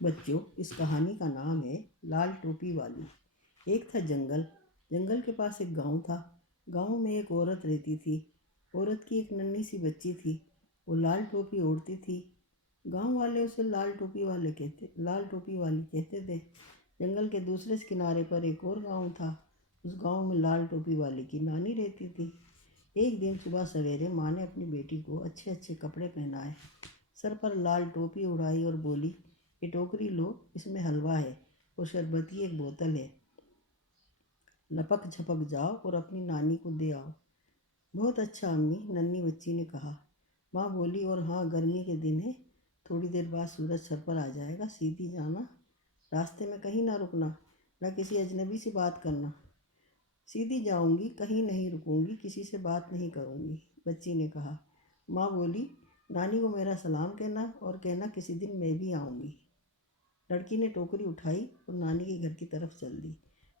بچوں، اس کہانی کا نام ہے لال ٹوپی والی۔ ایک تھا جنگل۔ جنگل کے پاس ایک گاؤں تھا۔ گاؤں میں ایک عورت رہتی تھی۔ عورت کی ایک ننھی سی بچی تھی۔ وہ لال ٹوپی اوڑھتی تھی۔ گاؤں والے اسے لال ٹوپی والی کہتے تھے۔ جنگل کے دوسرے کنارے پر ایک اور گاؤں تھا۔ اس گاؤں میں لال ٹوپی والی کی نانی رہتی تھی۔ ایک دن صبح سویرے ماں نے اپنی بیٹی کو اچھے اچھے کپڑے پہنائے، سر پر لال ٹوپی اڑائی اور بولی، یہ ٹوکری لو، اس میں حلوہ ہے اور شربت کی ایک بوتل ہے، لپک جھپک جاؤ اور اپنی نانی کو دے آؤ۔ بہت اچھا امی، ننھی بچی نے کہا۔ ماں بولی، اور ہاں، گرمی کے دن ہے، تھوڑی دیر بعد سورج سر پر آ جائے گا، سیدھی جانا، راستے میں کہیں نہ رکنا، نہ کسی اجنبی سے بات کرنا۔ سیدھی جاؤں گی، کہیں نہیں رکوں گی، کسی سے بات نہیں کروں گی، بچی نے کہا۔ ماں بولی، نانی کو میرا سلام کہنا اور کہنا کسی دن میں بھی آؤں گی۔ لڑکی نے ٹوکری اٹھائی اور نانی کے گھر کی طرف چل دی۔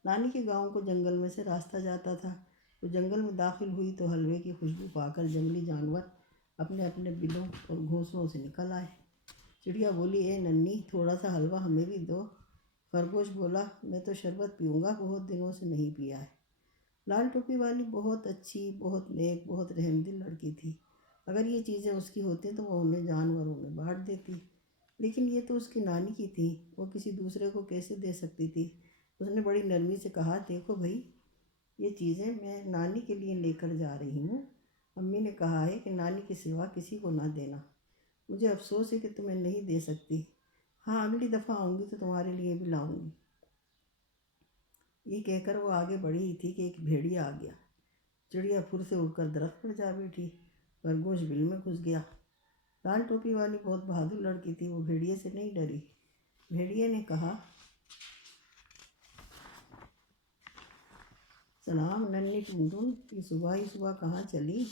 نانی کے گاؤں کو جنگل میں سے راستہ جاتا تھا۔ وہ جنگل میں داخل ہوئی تو حلوے کی خوشبو پا کر جنگلی جانور اپنے اپنے بلوں اور گھونسلوں سے نکل آئے۔ چڑیا بولی، اے ننھی، تھوڑا سا حلوہ ہمیں بھی دو۔ خرگوش بولا، میں تو شربت پیوں گا، بہت دنوں سے نہیں پیا ہے۔ لال ٹوپی والی بہت اچھی، بہت نیک، بہت رحم دل لڑکی تھی۔ اگر یہ چیزیں اس کی ہوتی تو وہ انہیں جانوروں میں بانٹ دیتی، لیکن یہ تو اس کی نانی کی تھی، وہ کسی دوسرے کو کیسے دے سکتی تھی؟ اس نے بڑی نرمی سے کہا، دیکھو بھائی، یہ چیزیں میں نانی کے لیے لے کر جا رہی ہوں۔ امی نے کہا ہے کہ نانی کے سوا کسی کو نہ دینا۔ مجھے افسوس ہے کہ تمہیں نہیں دے سکتی۔ ہاں، اگلی دفعہ آؤں گی تو تمہارے لیے بھی لاؤں گی۔ یہ کہہ کر وہ آگے بڑھی ہی تھی کہ ایک بھیڑیا آ گیا۔ چڑیا پھر سے اڑ کر درخت پر جا بیٹھی۔ خرگوش بل میں گھس گیا۔ لال ٹوپی والی بہت بہادر لڑکی تھی، وہ بھیڑیے سے نہیں ڈری۔ بھیڑیے نے کہا، سلام ننھی ٹنٹن، یہ صبح ہی صبح کہاں چلی؟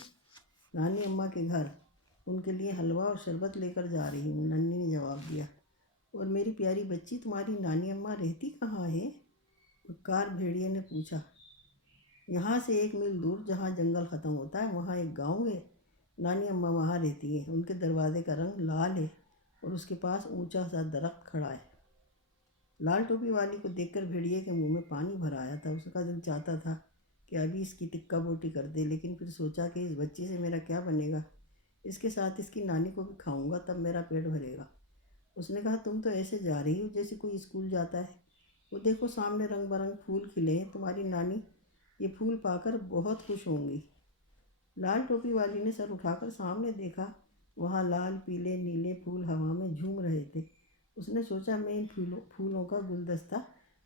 نانی اماں کے گھر، ان کے لیے حلوہ اور شربت لے کر جا رہی ہوں، ننھی نے جواب دیا۔ اور میری پیاری بچی، تمہاری نانی اماں رہتی کہاں ہے؟ مکار بھیڑیے نے پوچھا۔ یہاں سے 1 میل دور جہاں جنگل ختم ہوتا ہے وہاں ایک گاؤں ہے، نانی اماں وہاں رہتی ہیں، ان کے دروازے کا رنگ لال ہے اور اس کے پاس اونچا سا درخت کھڑا ہے۔ لال ٹوپی والی کو دیکھ کر بھیڑیے کے منہ میں پانی بھر آیا تھا۔ اس کا دل چاہتا تھا کہ ابھی اس کی ٹکا بوٹی کر دے، لیکن پھر سوچا کہ اس بچی سے میرا کیا بنے گا، اس کے ساتھ اس کی نانی کو بھی کھاؤں گا، تب میرا پیٹ بھرے گا۔ اس نے کہا، تم تو ایسے جا رہی ہو جیسے کوئی اسکول جاتا ہے، وہ دیکھو سامنے رنگ برنگ پھول کھلے ہیں، تمہاری نانی یہ پھول پا کر بہت خوش ہوں گی۔ لال ٹوپی والی نے سر اٹھا کر سامنے دیکھا، وہاں لال، پیلے، نیلے پھول ہوا میں جھوم رہے تھے۔ اس نے سوچا، میں ان پھولوں کا گلدستہ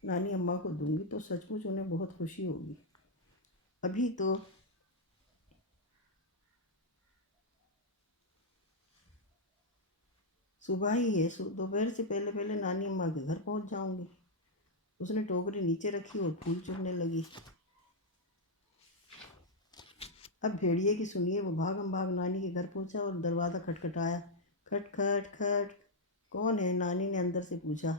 نانی اماں کو دوں گی تو سچ مچ انہیں بہت خوشی ہوگی۔ ابھی تو صبح ہی ہے، دوپہر سے پہلے پہلے نانی اماں کے گھر پہنچ جاؤں گی۔ اس نے ٹوکری نیچے رکھی اور پھول چننے لگی۔ اب بھیڑیے کی سنیے، وہ بھاگم بھاگ نانی کے گھر پہنچا اور دروازہ کھٹکھٹایا۔ کھٹ کھٹ کھٹ۔ کون ہے؟ نانی نے اندر سے پوچھا۔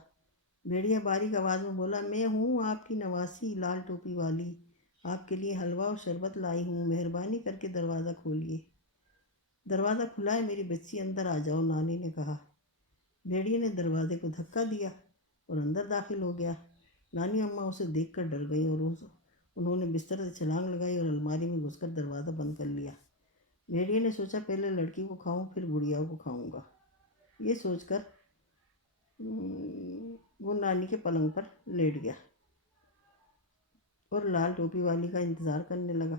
بھیڑیا باریک آواز میں بولا، میں ہوں آپ کی نواسی لال ٹوپی والی، آپ کے لیے حلوہ اور شربت لائی ہوں، مہربانی کر کے دروازہ کھولیے۔ دروازہ کھلا ہے میری بچی، اندر آ جاؤ، نانی نے کہا۔ بھیڑیے نے دروازے کو دھکا دیا اور اندر داخل ہو گیا۔ نانی اماں اسے دیکھ کر ڈر گئیں اور انہوں نے بستر سے چھلانگ لگائی اور الماری میں گھس کر دروازہ بند کر لیا۔ بھیڑیے نے سوچا، پہلے لڑکی کو کھاؤں پھر بڑھیا کو کھاؤں گا۔ یہ سوچ کر وہ نانی کے پلنگ پر لیٹ گیا اور لال ٹوپی والی کا انتظار کرنے لگا۔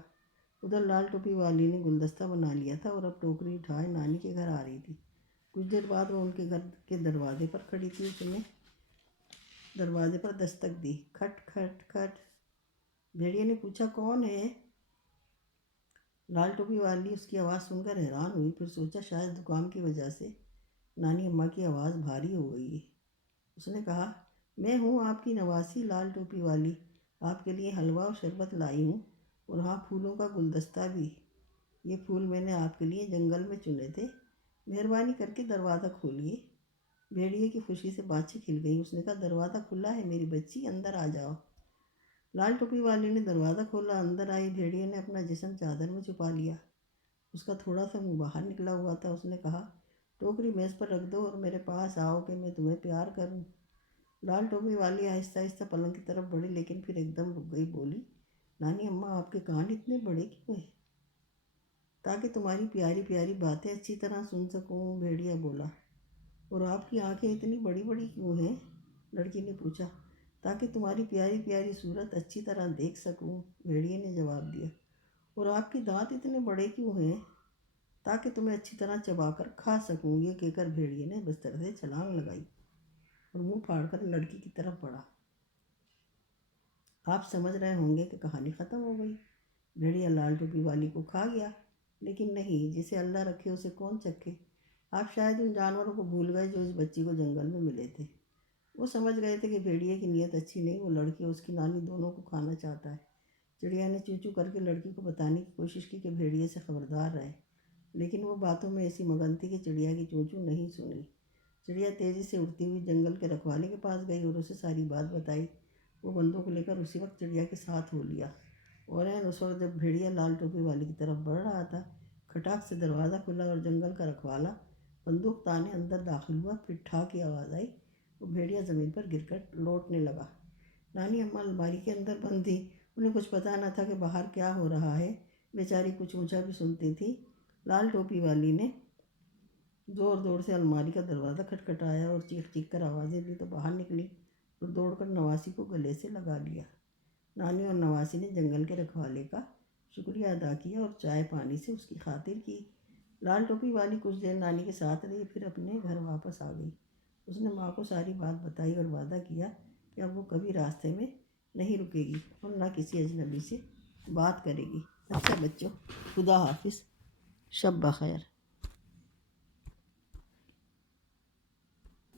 ادھر لال ٹوپی والی نے گلدستہ بنا لیا تھا اور اب ٹوکری اٹھائے نانی کے گھر آ رہی تھی۔ کچھ دیر بعد وہ ان کے گھر کے دروازے پر کھڑی تھی۔ اس نے دروازے پر دستک دی۔ کھٹ کھٹ کھٹ۔ بھیڑیے نے پوچھا، کون ہے؟ لال ٹوپی والی اس کی آواز سن کر حیران ہوئی، پھر سوچا شاید زکام کی وجہ سے نانی اماں کی آواز بھاری ہو گئی ہے۔ اس نے کہا، میں ہوں آپ کی نواسی لال ٹوپی والی، آپ کے لیے حلوہ اور شربت لائی ہوں، اور ہاں، پھولوں کا گلدستہ بھی۔ یہ پھول میں نے آپ کے لیے جنگل میں چنے تھے، مہربانی کر کے دروازہ کھولیے۔ بھیڑیے کی خوشی سے بانچیں کھل گئی۔ اس نے کہا، دروازہ کھلا ہے میری بچی، اندر آ جاؤ۔ لال ٹوپی والی نے دروازہ کھولا، اندر آئی۔ بھیڑیے نے اپنا جسم چادر میں چھپا لیا، اس کا تھوڑا سا منہ باہر نکلا ہوا تھا۔ اس نے کہا، ٹوکری میز پر رکھ دو اور میرے پاس آؤ کہ میں تمہیں پیار کروں۔ لال ٹوپی والی آہستہ آہستہ پلنگ کی طرف بڑھی، لیکن پھر ایک دم رک گئی، بولی، نانی اماں آپ کے کان اتنے بڑے کیوں ہیں؟ تاکہ تمہاری پیاری پیاری باتیں اچھی طرح سن سکوں، بھیڑیا بولا۔ اور آپ کی آنکھیں اتنی بڑی بڑی کیوں ہیں؟ لڑکی نے پوچھا۔ تاکہ تمہاری پیاری پیاری صورت اچھی طرح دیکھ سکوں، بھیڑیے نے جواب دیا۔ اور آپ کے دانت اتنے بڑے کیوں ہیں؟ تاکہ تمہیں اچھی طرح چبا کر کھا سکوں، یہ کہہ کر بھیڑیے نے بستر سے چھلانگ لگائی اور منہ پھاڑ کر لڑکی کی طرف بڑھا۔ آپ سمجھ رہے ہوں گے کہ کہانی ختم ہو گئی، بھیڑیا لال ٹوپی والی کو کھا گیا، لیکن نہیں، جسے اللہ رکھے اسے کون چکھے۔ آپ شاید ان جانوروں کو بھول گئے جو اس بچی کو جنگل میں ملے تھے۔ وہ سمجھ گئے تھے کہ بھیڑیے کی نیت اچھی نہیں، وہ لڑکی اور اس کی نانی دونوں کو کھانا چاہتا ہے۔ چڑیا نے چوچو کر کے لڑکی کو بتانے کی کوشش کی کہ بھیڑیے سے خبردار رہے، لیکن وہ باتوں میں ایسی مگن تھی کہ چڑیا کی چوچو نہیں سنی۔ چڑیا تیزی سے اڑتی ہوئی جنگل کے رکھوالے کے پاس گئی اور اسے ساری بات بتائی۔ وہ بندوق لے کر اسی وقت چڑیا کے ساتھ ہو لیا، اور اس وقت جب بھیڑیا لال ٹوپی والی کی طرف بڑھ رہا تھا، کھٹاک سے دروازہ کھلا اور جنگل کا رکھوالا بندوق تانے اندر داخل ہوا۔ پھر ٹھا کی آواز آئی، وہ بھیڑیا زمین پر گر کر لوٹنے لگا۔ نانی اماں الماری کے اندر بند تھی، انہیں کچھ پتہ نہ تھا کہ باہر کیا ہو رہا ہے۔ بیچاری کچھ اونچا بھی سنتی تھی۔ لال ٹوپی والی نے زور زور سے الماری کا دروازہ کھٹکھٹایا اور چیخ چیخ کر آوازیں دی تو باہر نکلی اور دوڑ کر نواسی کو گلے سے لگا لیا۔ نانی اور نواسی نے جنگل کے رکھوالے کا شکریہ ادا کیا اور چائے پانی سے اس کی خاطر کی۔ لال ٹوپی والی کچھ دیر نانی کے ساتھ رہی، پھر اپنے گھر واپس آ گئی۔ اس نے ماں کو ساری بات بتائی اور وعدہ کیا کہ اب وہ کبھی راستے میں نہیں رکے گی اور نہ کسی اجنبی سے بات کرے گی۔ اچھا بچوں، خدا حافظ، شب بخیر۔